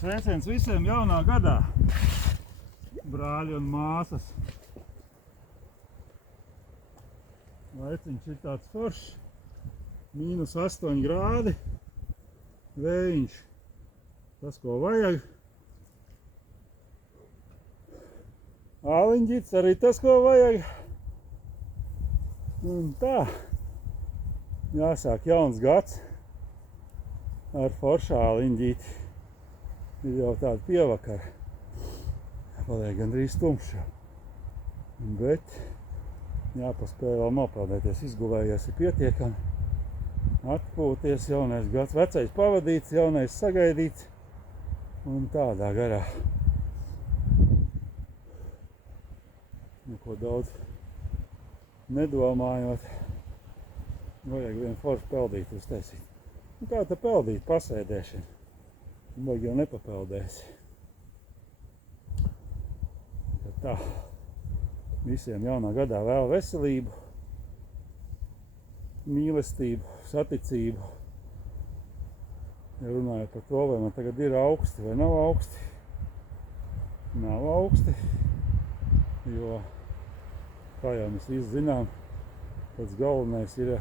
Sveiciens visiem jaunā gadā, brāļi un māsas. Laiciņš ir tāds foršs, -8 grādi, vējiņš, tas ko vajag. Āliņģits arī tas ko vajag. Un tā, jāsāk jauns gads ar foršu āliņģīti. Ir jau tāda pievakara, paliek gandrīz tumšs, bet jāpaspēj vēl nopeldēties, izguvējies ir pietiekami, atpūties, jaunais gads, vecais pavadīts, jaunais sagaidīts un tādā garā. Neko daudz nedomājot, vajag vienu foršu peldīti uztaisīt. Un kā te peldīt, pasēdēšana? Vajag jau nepapeldēsi. Tad tā, visiem jaunā gadā vēl veselību, mīlestību, saticību. Ja runājot par to, vai man tagad ir augsti vai nav augsti. Nav augsti, jo, kā jau mēs visi zinām, pats galvenais ir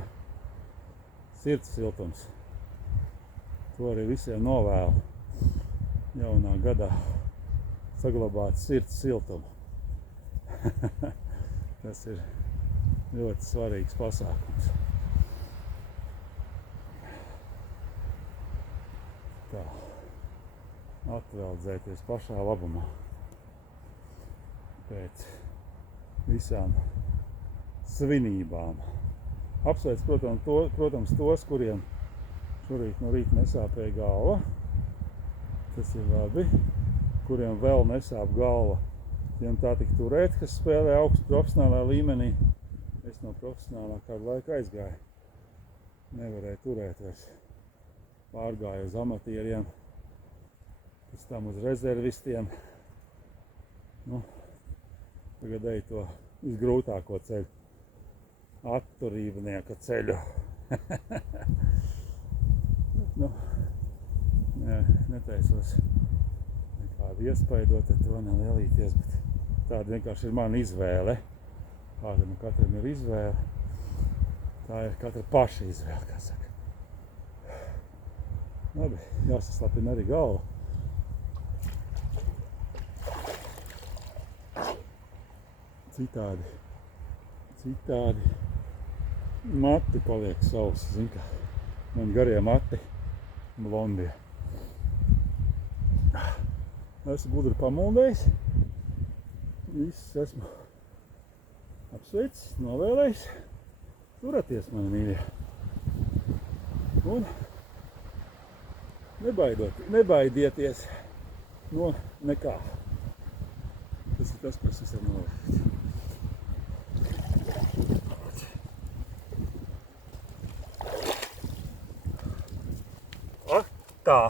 sirds siltums. To arī visiem novēlu. Jaunā gadā saglabāt sirds siltumu. Tas ir ļoti svarīgs pasākums. Tā, atveldzēties pašā labumā pēc visām svinībām. Apsveic, protams, tos, kuriem šorīt no rīta nesāpēja galva. Tas ir labi, kuriem vēl nesāp galva. Tiem tā tik turēt, kas spēlē augstu profesionālā līmenī. Es no profesionālā kādu laiku aizgāju. Nevarēju turēt vairs. Pārgāju uz amatieriem, pēc tam uz rezervistiem. Nu, tagad eju to visgrūtāko ceļu. Atturībnieka ceļu. Nu, netaisos nekādu iespaidot ar to nelielīties, bet tāda vienkārši ir mana izvēle. Kādam katram ir izvēle. Tā ir katra paša izvēle, kā saka. Labi, jāsaslapina arī galva. Citādi mati paliek sausi, zin kā. Man garie mati, blondie. Esmu gudri pamuldējis. Viss esmu apsveicis, novēlējis. Turaties, mani mīļie. Un nebaidieties no nekā. Tas ir tas, ko es esmu novēlējis. Tā.